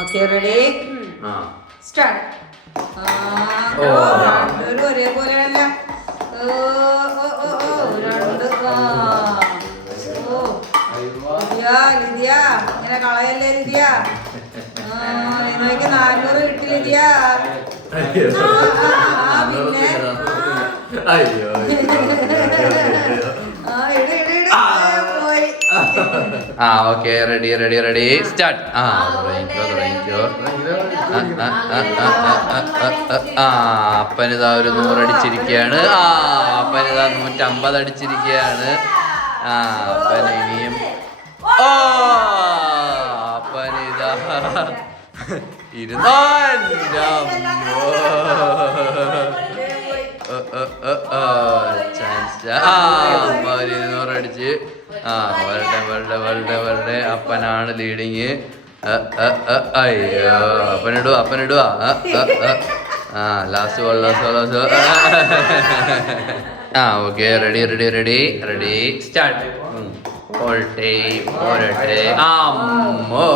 Okay ready start. രണ്ടുപേരും ഒരേപോലെയല്ല. രണ്ട് ലിതിയ ഇങ്ങനെ കളയല്ലേ ലിതിയ. എനിക്ക് 400 കിട്ടി ലിതിയ. പിന്നെ okay ready ready ready start. തുടങ്ങിക്കോ. അപ്പനിതാ ഒരു 100 അടിച്ചിരിക്കുകയാണ്. അപ്പനിതാ 150 അടിച്ചിരിക്കുകയാണ്. അപ്പന ഇനിയും അപ്പനിതാ 200 അടിച്ച്. വരട്ടെ അപ്പനാണ് ലീഡിങ്. അയ്യോ അപ്പനിടുവാ. Last okay ready ready ready ready start. പോരട്ടെ അമ്മോ.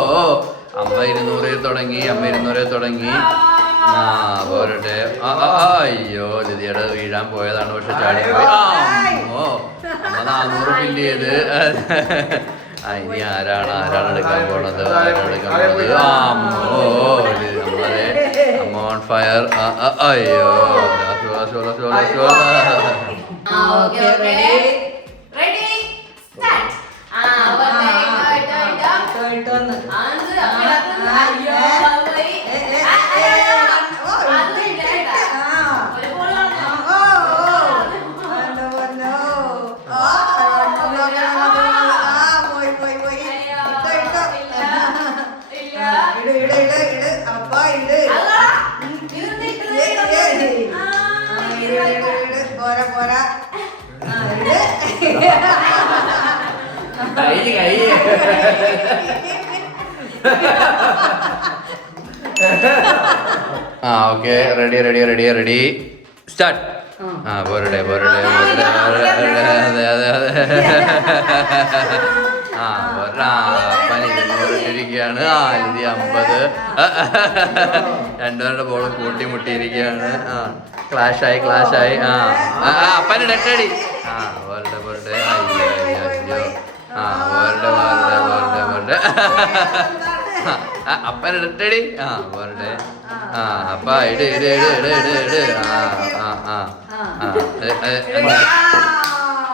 അമ്മ 200 തുടങ്ങി. പോരട്ടെ. അയ്യോ ലിതിയുടെ വീഴാൻ പോയതാണ്, പക്ഷെ ചാടിപ്പോയി. അമ്മോ അമ്മ 400 ഫില്ല് ചെയ്ത്. ഇനി ആരാണ് എടുക്കാൻ പോണത്? അമ്മോ നമ്മളെ അമ്മ ഓൺ ഫയർ. അയ്യോ okay ready ready ready ready start. പോരട്ടെ അതെ അപ്പന് 200 ഇട്ടിരിക്കുകയാണ്. ലിതി 50. രണ്ടുപേരുടെ ബോളും കൂട്ടിമുട്ടിയിരിക്കുകയാണ്. ക്ലാഷായി. അപ്പന് ഡെട്ടടി. പോരട്ടെ. അയ്യോ പോരട്ടെ. അപ്പന് ഡെട്ടടി. പോരട്ടെ. അപ്പ ഇട്.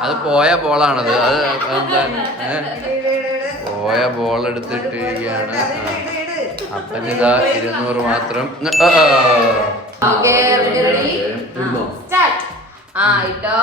അത് പോയ ബോളാണത്. അത് എന്താ പോയ ബോൾ എടുത്തിട്ടിരിക്കുകയാണ്. അപ്പനിതാ 200 മാത്രം. ഇട്ടോ